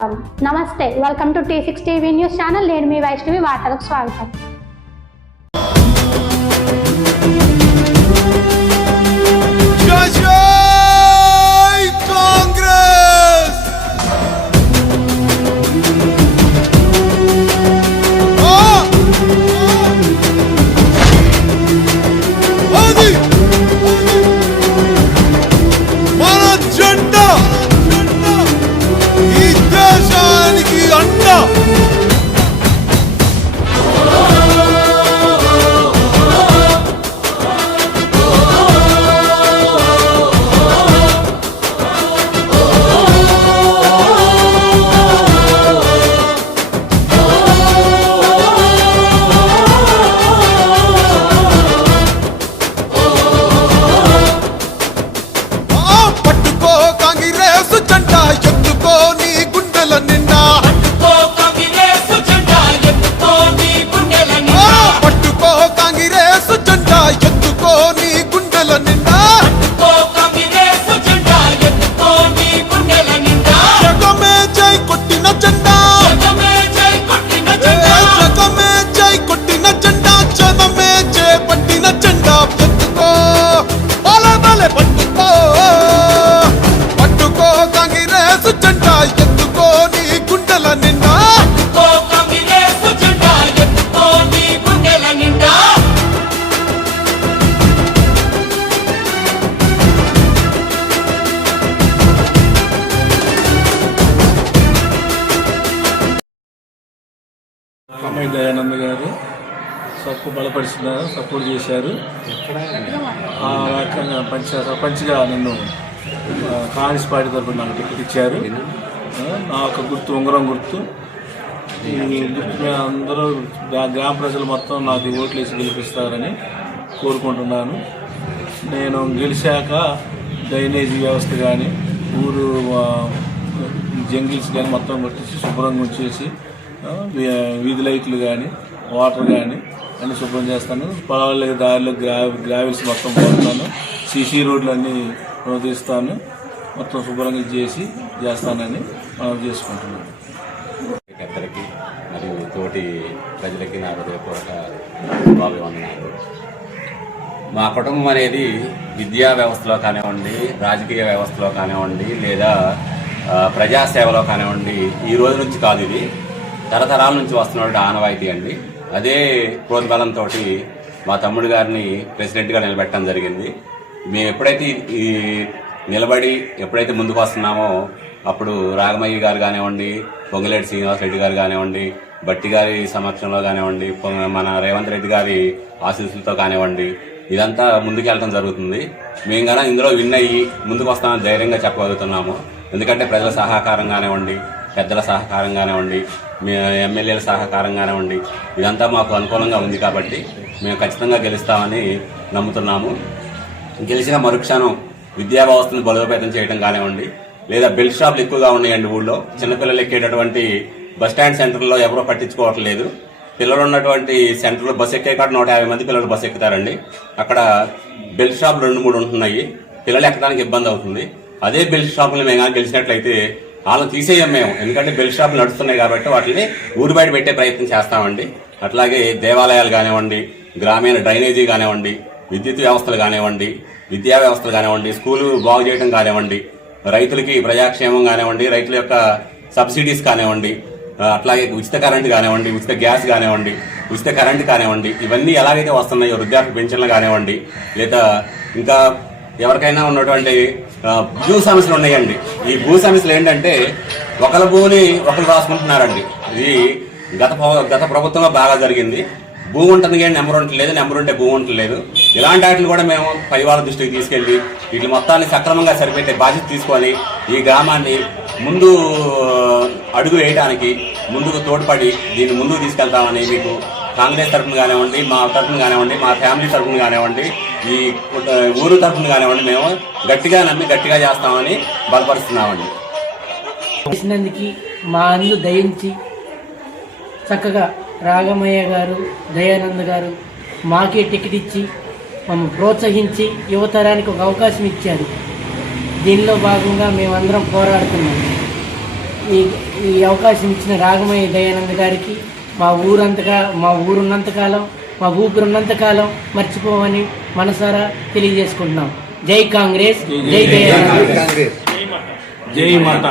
నమస్తే, welcome to T6 TV news channel. నేను మీ వైష్ణవి. వార్తలకు స్వాగతం. దయానంద్ గారు బలపరిచినారు, సపోర్ట్ చేశారు. ఆ రకంగా సర్పంచ్గా నన్ను కాంగ్రెస్ పార్టీ తరఫున నాకు టికెట్ ఇచ్చారు. నాకు గుర్తు ఉంగరం గుర్తు. ఈ గుర్తు మీద అందరూ గ్రామ ప్రజలు మొత్తం నాకు ఓట్లు వేసి గెలిపిస్తారని కోరుకుంటున్నాను. నేను గెలిచాక డ్రైనేజీ వ్యవస్థ కానీ, ఊరు జంగిల్స్ కానీ మొత్తం కొట్టేసి శుభ్రంగా ఉంచేసి, వీధి లైట్లు కానీ, వాటర్ కానీ అన్నీ శుభ్రం చేస్తాను. పొలాల దారిలో గ్రావెల్స్ మొత్తం పోతాను. సీసీ రోడ్లు అన్నీ తీస్తాను. మొత్తం శుభ్రంగా చేస్తానని మనం చేసుకుంటున్నాను. పెద్దలకి మరియు తోటి ప్రజలకి నా హృదయపూర్వక అభివందనాలు. మా కుటుంబం అనేది విద్యా వ్యవస్థలో కానివ్వండి, రాజకీయ వ్యవస్థలో కానివ్వండి, లేదా ప్రజాసేవలో కానివ్వండి, ఈ రోజు నుంచి కాదు, ఇది తరతరాల నుంచి వస్తున్న ఆనవాయితీ అండి. అదే ప్రోద్బలంతో మా తమ్ముడు గారిని ప్రెసిడెంట్గా నిలబెట్టడం జరిగింది. మేము ఎప్పుడైతే ఎప్పుడైతే ముందుకు వస్తున్నామో అప్పుడు రాగమయ్య గారు కానివ్వండి, పొంగులేటి శ్రీనివాస్ రెడ్డి గారు కానివ్వండి, బట్టి గారి సమక్షంలో కానివ్వండి, మన రేవంత్ రెడ్డి గారి ఆశీస్సులతో కానివ్వండి, ఇదంతా ముందుకెళ్ళడం జరుగుతుంది. మేము కన్నా ఇందులో విన్ అయ్యి ముందుకు వస్తామని ధైర్యంగా చెప్పగలుగుతున్నాము. ఎందుకంటే ప్రజల సహకారం కానివ్వండి, పెద్దల సహకారం కానివ్వండి, ఎమ్మెల్యేల సహకారం కానివ్వండి, ఇదంతా మాకు అనుకూలంగా ఉంది. కాబట్టి మేము ఖచ్చితంగా గెలుస్తామని నమ్ముతున్నాము. గెలిచిన మరుక్షణం విద్యా వ్యవస్థను బలోపేతం చేయడం కానివ్వండి, లేదా బెల్ట్ షాపులు ఎక్కువగా ఉన్నాయండి ఊళ్ళో. చిన్నపిల్లలు ఎక్కేటటువంటి బస్టాండ్ సెంటర్లో ఎవరో పట్టించుకోవట్లేదు. పిల్లలు ఉన్నటువంటి సెంటర్లో బస్సు ఎక్కే కాడ 150 మంది పిల్లలు బస్సు ఎక్కుతారండి. అక్కడ బెల్ట్ షాపులు 2-3 ఉంటున్నాయి. పిల్లలు ఎక్కడానికి ఇబ్బంది అవుతుంది. అదే బెల్ట్ షాపులు మేము గెలిచినట్లయితే వాళ్ళని తీసేయం మేము. ఎందుకంటే బెల్ట్ షాపులు నడుస్తున్నాయి కాబట్టి వాటిని ఊరు బయట పెట్టే ప్రయత్నం చేస్తామండి. అట్లాగే దేవాలయాలు కానివ్వండి, గ్రామీణ డ్రైనేజీ కానివ్వండి, విద్యుత్ వ్యవస్థలు కానివ్వండి, విద్యా వ్యవస్థలు కానివ్వండి, స్కూలు బాగు చేయడం కానివ్వండి, రైతులకి ప్రజాక్షేమం కానివ్వండి, రైతుల యొక్క సబ్సిడీస్ కానివ్వండి, అట్లాగే ఉచిత కరెంటు కానివ్వండి, ఉచిత గ్యాస్ కానివ్వండి, ఉచిత కరెంటు కానివ్వండి, ఇవన్నీ ఎలాగైతే వస్తున్నాయో వృద్ధాప్య పెన్షన్లు కానివ్వండి, లేదా ఇంకా ఎవరికైనా ఉన్నటువంటి భూ సమస్యలు ఉన్నాయండి. ఈ భూ సమస్యలు ఏంటంటే ఒకరి భూమిని ఒకరు రాసుకుంటున్నారండి. ఇది గత ప్రభుత్వంలో బాగా జరిగింది. భూమి ఉంటుంది కానీ నెంబర్ ఉండలేదు, నెంబర్ ఉంటే భూమి ఉండలేదు. ఇలాంటి వాటిని కూడా మేము పై వాళ్ళ దృష్టికి తీసుకెళ్లి వీటి మొత్తాన్ని సక్రమంగా సరిపెట్టే బాధ్యత తీసుకొని ఈ గ్రామాన్ని ముందు అడుగు వేయడానికి ముందుకు తోడ్పడి దీన్ని ముందుకు తీసుకెళ్తామని మీకు కాంగ్రెస్ తరఫున కానివ్వండి, మా తరఫున కానివ్వండి, మా ఫ్యామిలీ తరఫున కానివ్వండి, ఈ ఊరు తరఫున కానివ్వండి, మేము గట్టిగా నమ్మి గట్టిగా చేస్తామని బలపరుస్తున్నామండి. మా అందు దయించి చక్కగా రాగమయ్య గారు, దయానంద్ గారు మాకే టికెట్ ఇచ్చి మమ్మల్ని ప్రోత్సహించి యువతరానికి ఒక అవకాశం ఇచ్చారు. దీనిలో భాగంగా మేమందరం పోరాడుతున్నాం. ఈ ఈ అవకాశం ఇచ్చిన రాగమయ్య దయానంద్ గారికి మా ఊరున్నంతకాలం మా ఊపిరున్నంతకాలం మర్చిపోమని మనసారా తెలియజేసుకుంటున్నాం. జై కాంగ్రెస్, జై దయానంద్. జై మాత.